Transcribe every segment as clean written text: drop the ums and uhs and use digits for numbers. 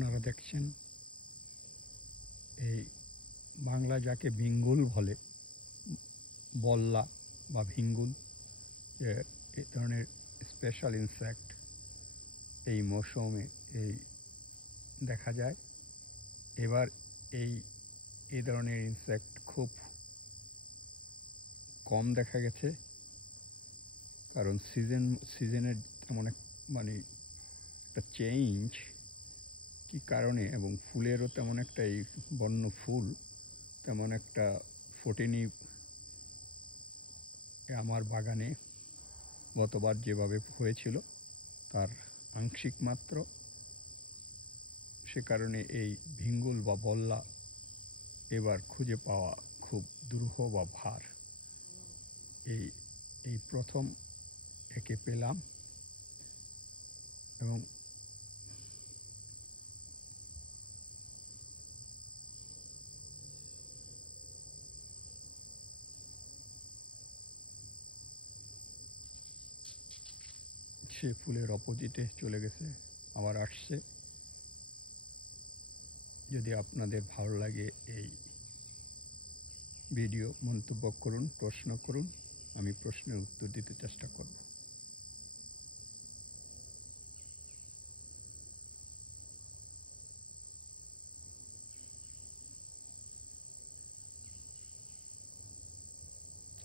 আপনারা দেখছেন এই বাংলা যাকে ভিঙ্গুল বলে, বল্লা বা ভিঙ্গুল, এই ধরনের স্পেশাল ইনসেক্ট এই মৌসুমে এই দেখা যায়। এবার এই ধরনের ইনসেক্ট খুব কম দেখা গেছে, কারণ সিজনের তেমন মানে একটা চেঞ্জ কি কারণে, এবং ফুলেরও তেমন একটা, এই বন্য ফুল তেমন একটা ফোটেনি আমার বাগানে। গতবার যেভাবে হয়েছিল তার আংশিক মাত্র, সে কারণে এই ভিঙ্গুল বা বল্লা এবার খুঁজে পাওয়া খুব দুরূহ বা ভার। এই প্রথম একে পেলাম, এবং সে ফুলের অপোজিটে চলে গেছে, আবার আসছে। যদি আপনাদের ভালো লাগে এই ভিডিও, মন্তব্য করুন, প্রশ্ন করুন, আমি প্রশ্নের উত্তর দিতে চেষ্টা করব।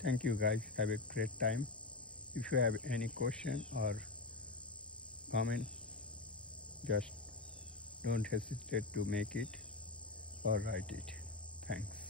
Thank you guys, have a great time. If you have any question or comment, just don't hesitate to make it or write it. Thanks.